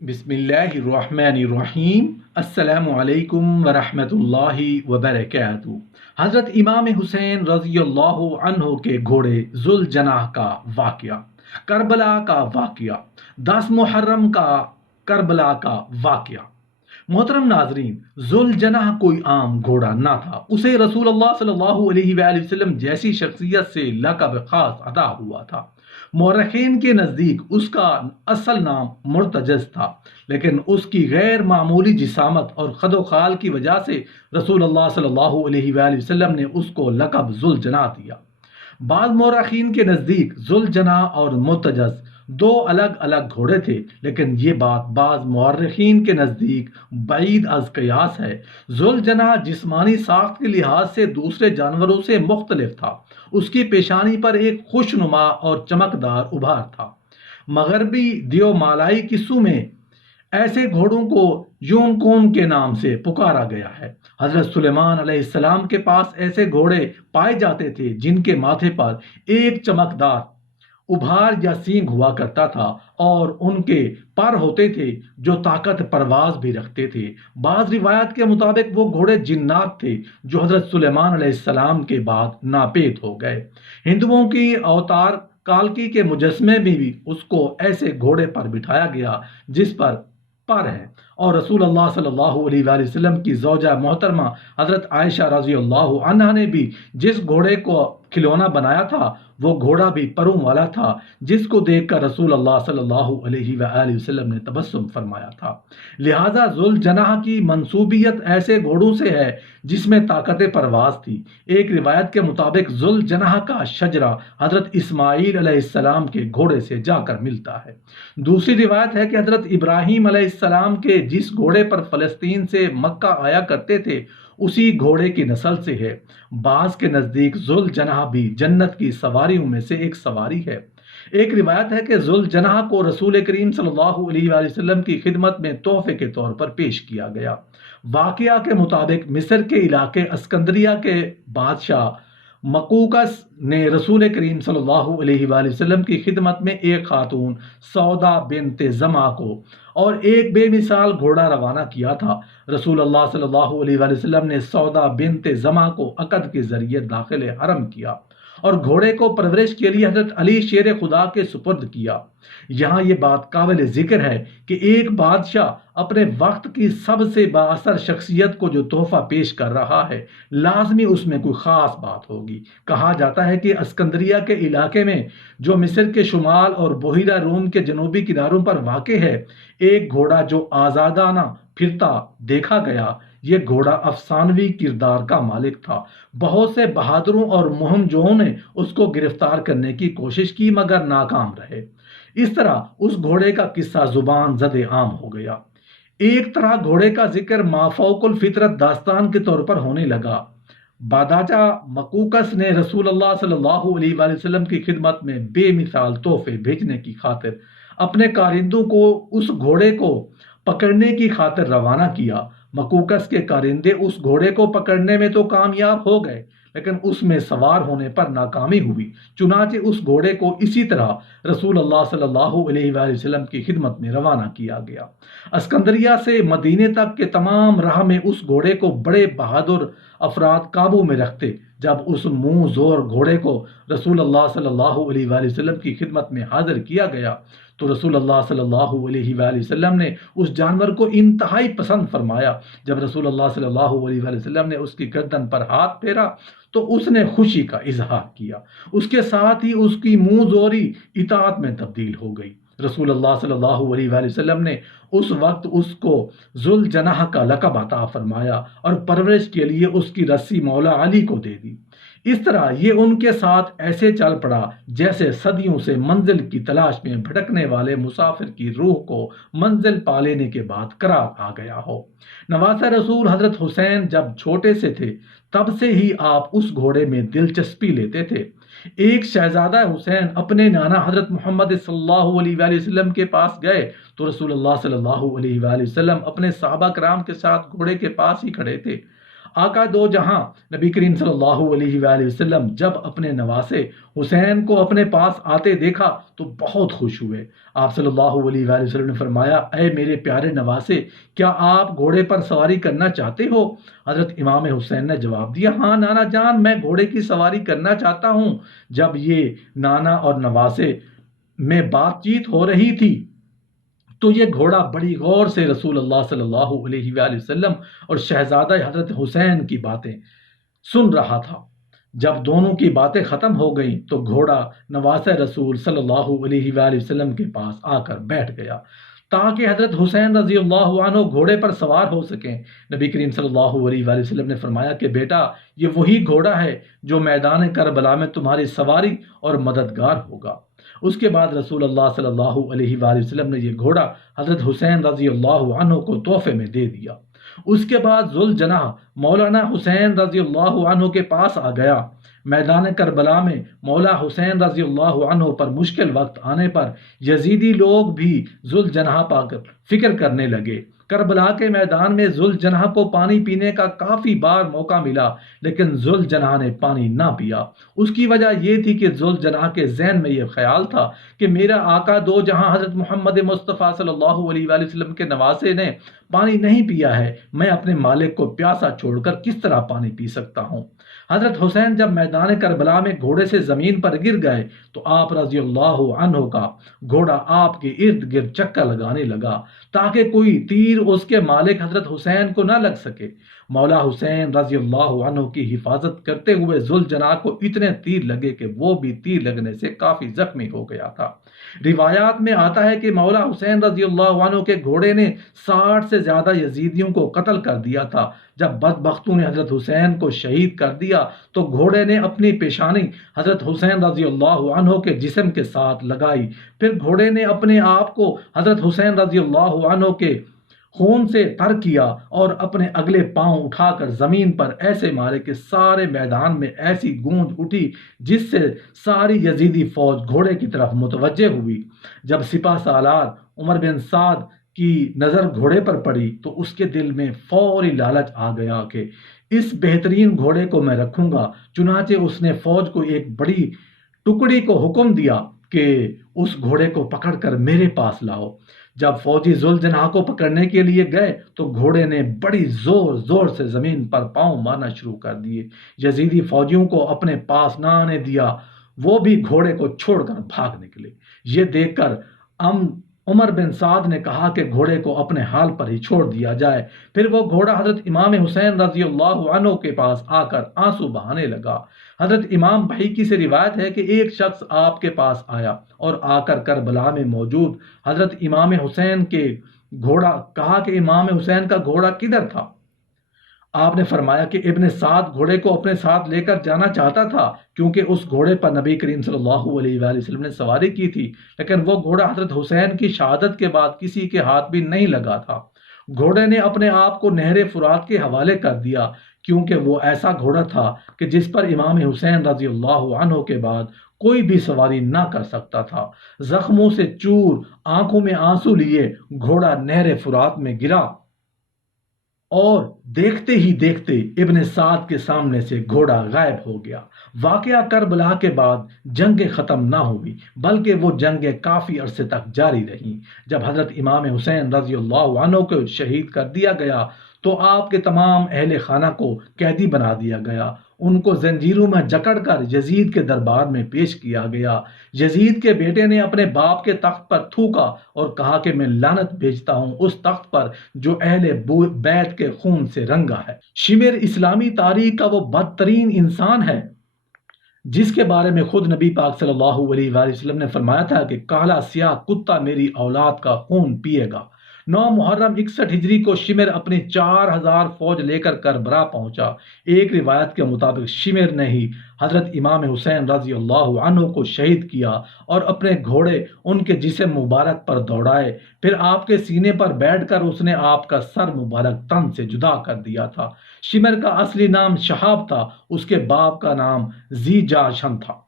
بسم اللہ الرحمن الرحیم۔ السلام علیکم ورحمۃ اللہ وبرکاتہ۔ حضرت امام حسین رضی اللہ عنہ کے گھوڑے ذوالجناح کا واقعہ، کربلا کا واقعہ، 10 محرم کا کربلا کا واقعہ۔ محترم ناظرین، ذوالجناح کوئی عام گھوڑا نہ تھا، اسے رسول اللہ صلی اللہ علیہ وآلہ وسلم جیسی شخصیت سے لقب خاص عطا ہوا تھا۔ مورخین کے نزدیک اس کا اصل نام مرتجز تھا، لیکن اس کی غیر معمولی جسامت اور خد و خال کی وجہ سے رسول اللہ صلی اللہ علیہ وآلہ وسلم نے اس کو لقب ذوالجناح دیا۔ بعض مورخین کے نزدیک ذوالجناح اور مرتجز دو الگ الگ گھوڑے تھے، لیکن یہ بات بعض مورخین کے نزدیک بعید از قیاس ہے۔ ذوالجناح جسمانی ساخت کے لحاظ سے دوسرے جانوروں سے مختلف تھا۔ اس کی پیشانی پر ایک خوشنما اور چمکدار ابھار تھا۔ مغربی دیو مالائی قصوں میں ایسے گھوڑوں کو یونکون کے نام سے پکارا گیا ہے۔ حضرت سلیمان علیہ السلام کے پاس ایسے گھوڑے پائے جاتے تھے جن کے ماتھے پر ایک چمکدار ابھار یا سینگ ہوا کرتا تھا، اور ان کے پر ہوتے تھے جو طاقت پرواز بھی رکھتے تھے۔ بعض روایات کے مطابق وہ گھوڑے جنات تھے جو حضرت سلیمان علیہ السلام کے بعد ناپید ہو گئے۔ ہندوؤں کی اوتار کالکی کے مجسمے میں بھی اس کو ایسے گھوڑے پر بٹھایا گیا جس پر ہے، اور رسول اللہ صلی اللہ علیہ وآلہ وسلم کی زوجہ محترمہ حضرت عائشہ رضی اللہ عنہا نے بھی جس گھوڑے کو کھلونا بنایا تھا، وہ گھوڑا بھی پروں والا تھا، جس کو دیکھ کر رسول اللہ صلی اللہ علیہ وآلہ وسلم نے تبسم فرمایا تھا۔ لہذا ذوالجناح کی منسوبیت ایسے گھوڑوں سے ہے جس میں طاقت پرواز تھی۔ ایک روایت کے مطابق ذوالجناح کا شجرہ حضرت اسماعیل علیہ السلام کے گھوڑے سے جا کر ملتا ہے۔ دوسری روایت ہے کہ حضرت ابراہیم علیہ السلام کے جس گھوڑے پر فلسطین سے مکہ آیا کرتے تھے، اسی گھوڑے کی نسل سے ہے۔ بعض کے نزدیک ذوالجناح بھی جنت کی سواریوں میں سے ایک سواری ہے۔ ایک روایت ہے کہ ذوالجناح کو رسول کریم صلی اللہ علیہ وآلہ وسلم کی خدمت میں تحفے کے طور پر پیش کیا گیا۔ واقعہ کے مطابق مصر کے علاقے اسکندریہ کے بادشاہ مقوقس نے رسول کریم صلی اللہ علیہ وآلہ وسلم کی خدمت میں ایک خاتون سودا بنت زمعہ کو اور ایک بے مثال گھوڑا روانہ کیا تھا۔ رسول اللہ صلی اللہ علیہ وآلہ وسلم نے سودا بنت زمعہ کو عقد کے ذریعے داخل حرم کیا اور گھوڑے کو پرورش کے لیے حضرت علی شیر خدا کے سپرد کیا۔ یہاں یہ بات قابل ذکر ہے کہ ایک بادشاہ اپنے وقت کی سب سے با اثر شخصیت کو جو تحفہ پیش کر رہا ہے، لازمی اس میں کوئی خاص بات ہوگی۔ کہا جاتا ہے کہ اسکندریہ کے علاقے میں جو مصر کے شمال اور بحیرہ روم کے جنوبی کناروں پر واقع ہے، ایک گھوڑا جو آزادانہ پھرتا دیکھا گیا۔ یہ گھوڑا افسانوی کردار کا مالک تھا۔ بہت سے بہادروں اور مہم جوؤں نے اس کو گرفتار کرنے کی کوشش کی مگر ناکام رہے۔ اس طرح اس گھوڑے کا قصہ زبان زد عام ہو گیا۔ ایک طرح گھوڑے کا ذکر مافوق الفطرت داستان کے طور پر ہونے لگا۔ بادشاہ مقوقس نے رسول اللہ صلی اللہ علیہ وآلہ وسلم کی خدمت میں بے مثال تحفے بھیجنے کی خاطر اپنے کارندوں کو اس گھوڑے کو پکڑنے کی خاطر روانہ کیا۔ مقوقس کے کارندے اس گھوڑے کو پکڑنے میں تو کامیاب ہو گئے، لیکن اس میں سوار ہونے پر ناکامی ہوئی۔ چنانچہ اس گھوڑے کو اسی طرح رسول اللہ صلی اللہ علیہ وآلہ وسلم کی خدمت میں روانہ کیا گیا۔ اسکندریہ سے مدینے تک کے تمام راہ میں اس گھوڑے کو بڑے بہادر افراد قابو میں رکھتے۔ جب اس منہ زور گھوڑے کو رسول اللہ صلی اللہ علیہ وآلہ وسلم کی خدمت میں حاضر کیا گیا تو رسول اللہ صلی اللہ علیہ وآلہ وسلم نے اس جانور کو انتہائی پسند فرمایا۔ جب رسول اللہ صلی اللہ علیہ وآلہ وسلم نے اس کی گردن پر ہاتھ پھیرا تو اس نے خوشی کا اظہار کیا۔ اس کے ساتھ ہی اس کی منہ زوری اطاعت میں تبدیل ہو گئی۔ رسول اللہ صلی اللہ علیہ وآلہ وسلم نے اس وقت اس کو ذوالجناح کا لقب عطا فرمایا اور پرورش کے لیے اس کی رسی مولا علی کو دے دی۔ اس طرح یہ ان کے ساتھ ایسے چل پڑا جیسے صدیوں سے منزل کی تلاش میں بھٹکنے والے مسافر کی روح کو منزل پا لینے کے بعد قرار آ گیا ہو۔ نواسہ رسول حضرت حسین جب چھوٹے سے تھے تب سے ہی آپ اس گھوڑے میں دلچسپی لیتے تھے۔ ایک شہزادہ حسین اپنے نانا حضرت محمد صلی اللہ علیہ وآلہ وسلم کے پاس گئے تو رسول اللہ صلی اللہ علیہ وآلہ وسلم اپنے صحابہ کرام کے ساتھ گھوڑے کے پاس ہی کھڑے تھے۔ آقا دو جہاں نبی کریم صلی اللہ علیہ وآلہ وسلم جب اپنے نواسے حسین کو اپنے پاس آتے دیکھا تو بہت خوش ہوئے۔ آپ صلی اللہ علیہ وآلہ وسلم نے فرمایا، اے میرے پیارے نواسے، کیا آپ گھوڑے پر سواری کرنا چاہتے ہو؟ حضرت امام حسین نے جواب دیا، ہاں نانا جان، میں گھوڑے کی سواری کرنا چاہتا ہوں۔ جب یہ نانا اور نواسے میں بات چیت ہو رہی تھی تو یہ گھوڑا بڑی غور سے رسول اللہ صلی اللہ علیہ وآلہ وسلم اور شہزادہ حضرت حسین کی باتیں سن رہا تھا۔ جب دونوں کی باتیں ختم ہو گئیں تو گھوڑا نواسہ رسول صلی اللہ علیہ وآلہ وسلم کے پاس آ کر بیٹھ گیا تاکہ حضرت حسین رضی اللہ عنہ گھوڑے پر سوار ہو سکیں۔ نبی کریم صلی اللہ علیہ وآلہ وسلم نے فرمایا کہ بیٹا، یہ وہی گھوڑا ہے جو میدان کربلا میں تمہاری سواری اور مددگار ہوگا۔ اس کے بعد رسول اللہ صلی اللہ علیہ وآلہ وسلم نے یہ گھوڑا حضرت حسین رضی اللہ عنہ کو تحفے میں دے دیا۔ اس کے بعد ذوالجناح مولانا حسین رضی اللہ عنہ کے پاس آ گیا۔ میدان کربلا میں مولا حسین رضی اللہ عنہ پر مشکل وقت آنے پر یزیدی لوگ بھی ذوالجناح پا کر فکر کرنے لگے۔ کربلا کے میدان میں ذوالجناح کو پانی پینے کا کافی بار موقع ملا، لیکن ذوالجناح نے پانی نہ پیا۔ اس کی وجہ یہ تھی کہ ذوالجناح کے ذہن میں یہ خیال تھا کہ میرا آقا دو جہاں حضرت محمد مصطفیٰ صلی اللہ علیہ وآلہ وسلم کے نواسے نے پانی نہیں پیا ہے، میں اپنے مالک کو پیاسا چھوڑ کر کس طرح پانی پی سکتا ہوں؟ حضرت حسین جب میدان کربلا میں گھوڑے سے زمین پر گر گئے تو آپ رضی اللہ عنہ کا گھوڑا آپ کے ارد گرد چکر لگانے لگا تاکہ کوئی تیر اس کے مالک حضرت حسین کو نہ لگ سکے۔ مولا حسین رضی اللہ عنہ کی حفاظت کرتے ہوئے ذوالجناح کو اتنے تیر لگے کہ وہ بھی تیر لگنے سے کافی زخمی ہو گیا تھا۔ روایات میں آتا ہے کہ مولا حسین رضی اللہ عنہ کے گھوڑے نے 60 سے زیادہ یزیدیوں کو قتل کر دیا تھا۔ جب بدبختوں نے حضرت حسین کو شہید کر دیا تو گھوڑے نے اپنی پیشانی حضرت حسین رضی اللہ عنہ کے جسم کے ساتھ لگائی، پھر گھوڑے نے اپنے آپ کو حضرت حسین رضی اللہ عنہ کے خون سے تر کیا اور اپنے اگلے پاؤں اٹھا کر زمین پر ایسے مارے کہ سارے میدان میں ایسی گونج اٹھی جس سے ساری یزیدی فوج گھوڑے کی طرف متوجہ ہوئی۔ جب سپہ سالار عمر بن سعد کی نظر گھوڑے پر پڑی تو اس کے دل میں فوری لالچ آ گیا کہ اس بہترین گھوڑے کو میں رکھوں گا۔ چنانچہ اس نے فوج کو ایک بڑی ٹکڑی کو حکم دیا کہ اس گھوڑے کو پکڑ کر میرے پاس لاؤ۔ جب فوجی ذوالجناح کو پکڑنے کے لیے گئے تو گھوڑے نے بڑی زور زور سے زمین پر پاؤں مارنا شروع کر دیے۔ یزیدی فوجیوں کو اپنے پاس نہ آنے دیا، وہ بھی گھوڑے کو چھوڑ کر بھاگ نکلے۔ یہ دیکھ کر عمر بن سعد نے کہا کہ گھوڑے کو اپنے حال پر ہی چھوڑ دیا جائے۔ پھر وہ گھوڑا حضرت امام حسین رضی اللہ عنہ کے پاس آ کر آنسو بہانے لگا۔ حضرت امام بحیقی سے روایت ہے کہ ایک شخص آپ کے پاس آیا اور آ کر کربلا میں موجود حضرت امام حسین کے گھوڑا کہا کہ امام حسین کا گھوڑا کدھر تھا؟ آپ نے فرمایا کہ ابن سعد گھوڑے کو اپنے ساتھ لے کر جانا چاہتا تھا کیونکہ اس گھوڑے پر نبی کریم صلی اللہ علیہ وآلہ وسلم نے سواری کی تھی، لیکن وہ گھوڑا حضرت حسین کی شہادت کے بعد کسی کے ہاتھ بھی نہیں لگا تھا۔ گھوڑے نے اپنے آپ کو نہر فرات کے حوالے کر دیا کیونکہ وہ ایسا گھوڑا تھا کہ جس پر امام حسین رضی اللہ عنہ کے بعد کوئی بھی سواری نہ کر سکتا تھا۔ زخموں سے چور، آنکھوں میں آنسو لیے گھوڑا نہر فرات میں گرا اور دیکھتے ہی دیکھتے ابن سعد کے سامنے سے گھوڑا غائب ہو گیا۔ واقعہ کربلا کے بعد جنگیں ختم نہ ہوئی بلکہ وہ جنگیں کافی عرصے تک جاری رہیں۔ جب حضرت امام حسین رضی اللہ عنہ کو شہید کر دیا گیا تو آپ کے تمام اہل خانہ کو قیدی بنا دیا گیا۔ ان کو زنجیروں میں جکڑ کر یزید کے دربار میں پیش کیا گیا۔ یزید کے بیٹے نے اپنے باپ کے تخت پر تھوکا اور کہا کہ میں لعنت بھیجتا ہوں اس تخت پر جو اہل بیت کے خون سے رنگا ہے۔ شمر اسلامی تاریخ کا وہ بدترین انسان ہے جس کے بارے میں خود نبی پاک صلی اللہ علیہ وآلہ وسلم نے فرمایا تھا کہ کالا سیاہ کتا میری اولاد کا خون پیے گا۔ 9 محرم 61 ہجری کو شمر اپنی 4000 فوج لے کر کربلا پہنچا۔ ایک روایت کے مطابق شمر نے ہی حضرت امام حسین رضی اللہ عنہ کو شہید کیا اور اپنے گھوڑے ان کے جسم مبارک پر دوڑائے، پھر آپ کے سینے پر بیٹھ کر اس نے آپ کا سر مبارک تن سے جدا کر دیا تھا۔ شمر کا اصلی نام شہاب تھا، اس کے باپ کا نام ذی جاشن تھا۔